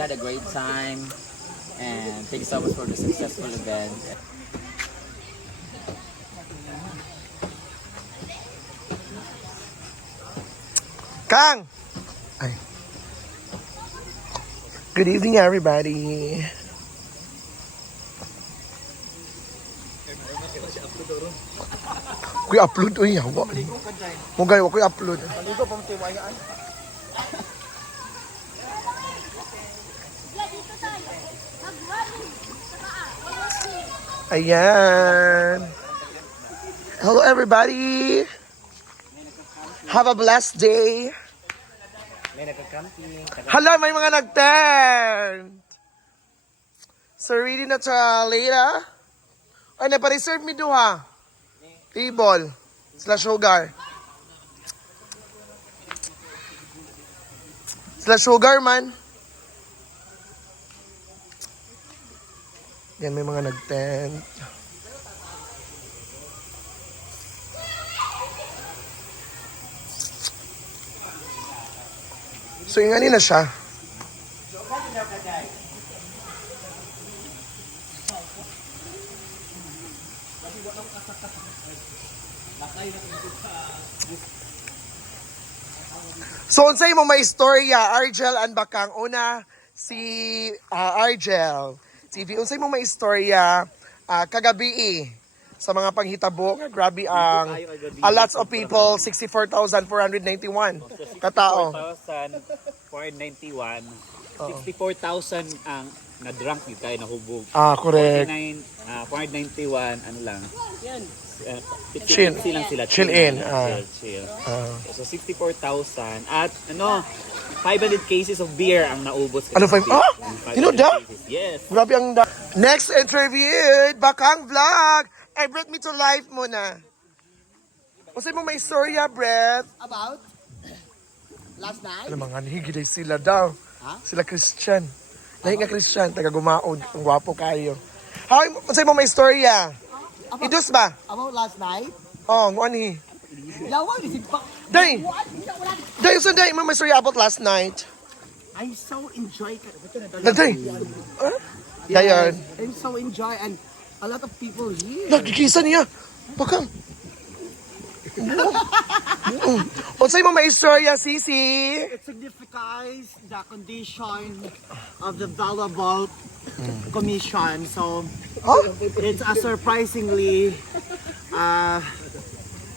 had a great time. And thank you so much for the successful event. Kang! Ay. Good evening, everybody. Kuy upload oy yawa. Mugay wa kuy upload. Paligo pa mo tiwayaan. Ayan. Hello, everybody. Have a blessed day. Hala, may mga nag-tent. Sarili na Chalera. Ay, napareserve me duha. Table. Sila sugar. Sila sugar, man. Yan, may mga nag-tent. So, ingani na siya. So, unsay mo may istorya, Argel and Bakang. Una, si Argel. TV, unsay mo may istorya kagabi sa mga panghitabo. Grabe ang a lots of people, 64,491 katao. 491. 64,000 ang na-drunk yun tayo, nahubog. Correct. 491, ano lang. Yan. Chill. Lang sila. Chill in. Chill. So 64,000 at 500 cases of beer ang naubos. Ano, 5? Tinoda? Yes. Grabe ang next interview, Bakang Vlog. Ay, Brett, me to life muna. Kasi mo may istorya, Brett. About? Last night? Alam mga higiday sila daw. Sila Christian. Lahi nga Christian, taga gumaod. Ang gwapo kayo. Kasi mo may istorya. Idus ba? About last night? Oh, nguan Lawan, isip pa. Day! Day, so day, may istorya about last night. I'm so enjoy. Day! Dayon. I'm so enjoy and a lot of people here. Nagkikisa niya. Bakang. Unsay mo may istorya, Sisi? It signifies the condition of the valuable commission. So it's a surprisingly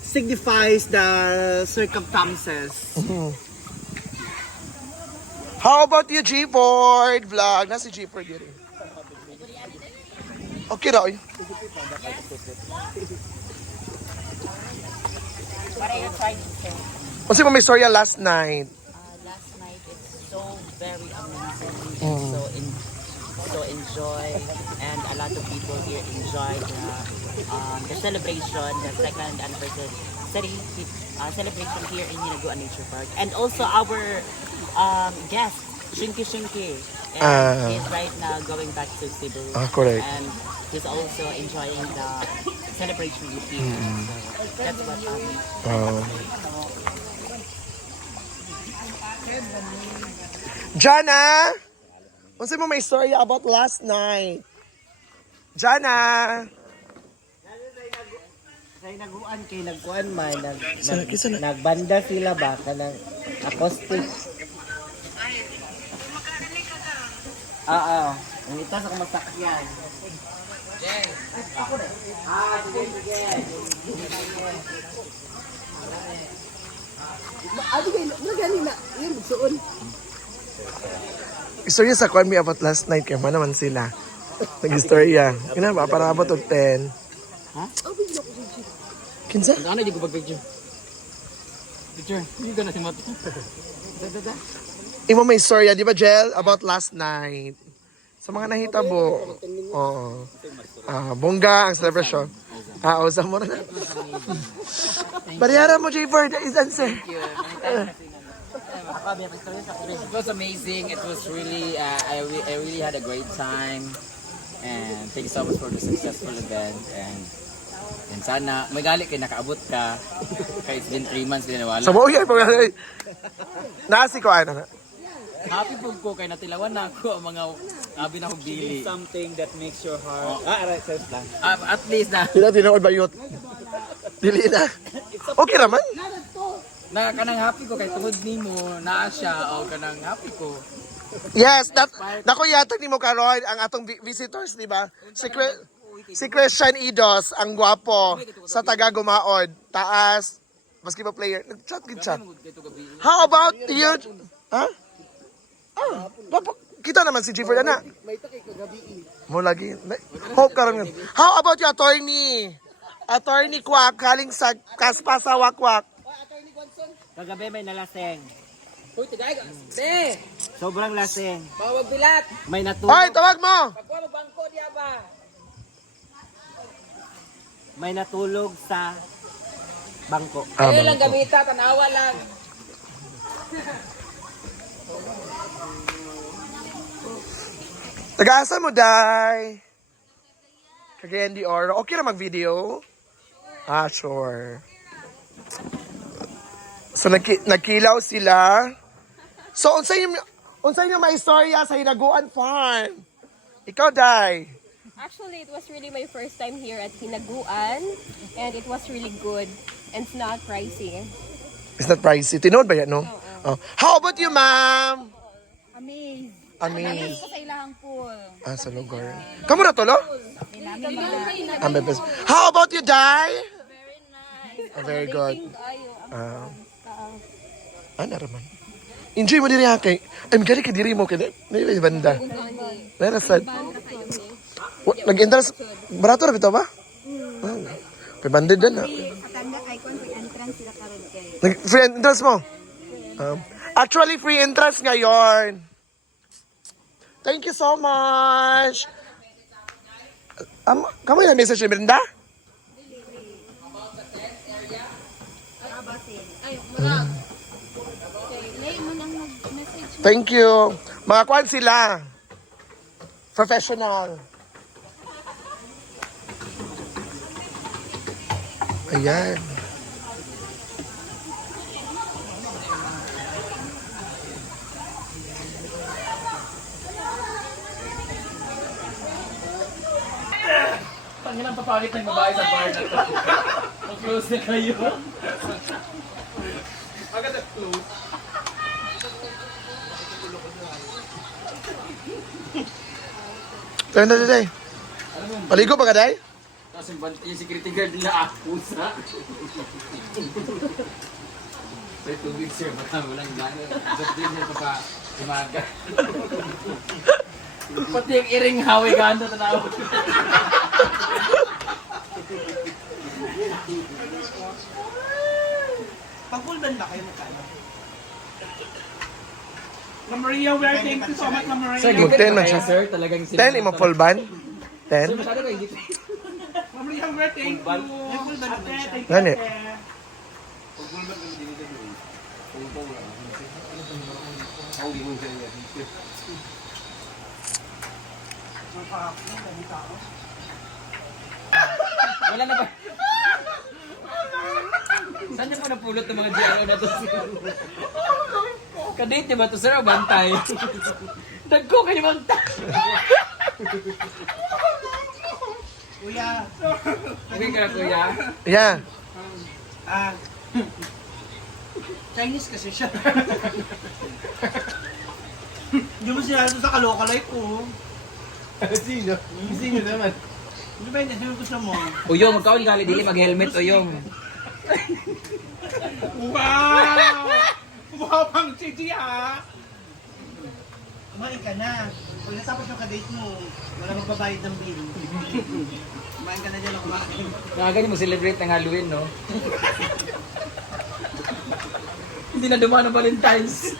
signifies the circumstances. How about you, G-Ford vlog? Nasi G-Ford yun. Okay raw. What are you trying to say? Kasi mo may istorya last night. Last night it's so very amazing. So enjoy, and a lot of people here enjoy the celebration, the second anniversary celebration here in Hinaguan Nature Park, and also our guest Shinky Shinky. And he's right now going back to Cebu. Correct. And he's also enjoying the celebration with you. So that's what Jana! Unsay mo may istorya about last night? Jana! Kay naguan kay nagkuan man Kisa na. nagbanda sila ba kanang acoustic. Ang ita sa kumasakyan. Ako na. Sige. Adi kay nagani na yun suon. Istorya sa kwan mi about last night kaya man naman sila. Nag-istorya. Kina ba para abot og 10? Ha? Kinsa? Ano di ko pag-picture? Picture? Hindi ka na si Mato. Imo may istorya, di ba, Jel? About last night. Sa mga nahitabo. Oo. Bongga ang celebration. Sa mo na. Bariyara mo, J-Ford. Is answer. It was amazing. It was really, I really had a great time. And thank you so much for the successful event. And sana, may gali kayo nakaabot ka. Kaya it's been 3 months din nawala. Sa mo yan. Nasi ko, ano na. Happy po ko kay natilawan na ako ang mga abi na kong bili. Something that makes your heart... alright, says lang. At least na Tinood bayot. Dili na. Okay naman. na kanang happy ko kay tungod nimo naa siya o kanang happy ko. Yes, nako yatag nimo karon ang atong visitors, di ba? Si Christian Idos, ang gwapo sa taga Gumaod, taas basketball player. Nag-chat gid siya. How about you? Ha? Kita naman si Jeffrey na. Mo lagi. Hope karon. How about you, attorney? Attorney Kwak, kaling sa Kaspa sa Wakwak. Kagabi may nalaseng. Uy, tigay ka. Be! Sobrang laseng. Bawag bilat! May Hoy, natulog. tawag mo! Pagkuha magbangko diya ba? May natulog sa bangko. Ano lang gamita, tanawa lang. Taga-asa mo, Day? Cagayan de Oro. Okay na mag-video? Ah, sure. So, nagkilaw sila. So, unsay yung may istorya sa Hinaguan Farm? Ikaw, Day. Actually, it was really my first time here at Hinaguan, and it was really good, and it's not pricey. It's not pricey. Tinood ba yan, no? Oh. How about you, ma'am? Amazed. Amazing. Sa ilahang pool. Ah, sa lugar. Kamu na to, lo? How about you, Day? Very nice. Oh, very good. Kayo. Ano raman? Enjoy mo diri kay. Ay, magkali ka diri mo kay. May banda. Very sad. Nag-interest. Barato na bitaw ba? Kay bandid din na. Free entrance mo? Actually, free entrance ngayon. Thank you so much. Kamu yung message ni Brenda? Thank you. Mga kwan sila. Professional. Ayan. Pangilang papalit ng babae sa bar na to. Mag-close na kayo. Agad close. Tayo na, Day. Paligo pa ka, Day? Tapos yung security guard nila pusa. May tubig sir, walang gano'n. Just din niya pa umaga. Pati yung iring hawi gano'n tanaw. Pag-full-band ba kayo magkano? Ma'am Maria, thank you so much, Ma'am Maria. Sir, Mag 10 man siya. Sir, talagang 10, imo full band? 10? Masyado kayo dito. Ma'am Maria, thank you. May full-band naman siya. Gani. Wala na ba? Saan niyo po napulot ng mga GRO na to? Kadate niyo ba to sir o bantay? Dagko kayo bantay! Kuya, Okay ka kuya? Yeah. ah, Chinese kasi siya. Hindi mo sinalo sa kalokalay ko. Sino? Sino naman? Hindi ba yun? Sino gusto mo? Uyong, ikaw ni Kali Dili mag-helmet Uyong. Wow! Wow, pang Gigi ha! Kumain ka na. Pag natapos yung kadate mo, wala magbabayad ng bill. Kumain ka na dyan ako kumain. Nakaganyan mo celebrate ng Halloween, no? Hindi na dumaan ng Valentine's.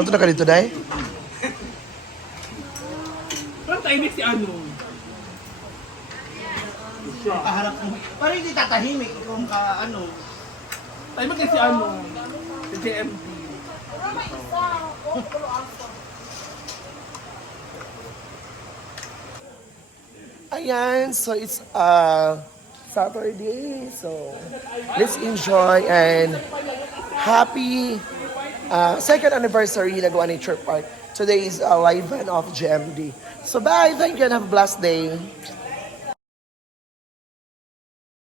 Ano na ka dito, Day? Parang tahimik si ano? Kaharap mo. Parang hindi tatahimik kung ano. Tahimik kasi ano? Si JMD. Ayan, so it's Saturday. So, let's enjoy and happy second anniversary Nagawa Nature Park. Today is a live event of GMD. So, bye. Thank you and have a blessed day.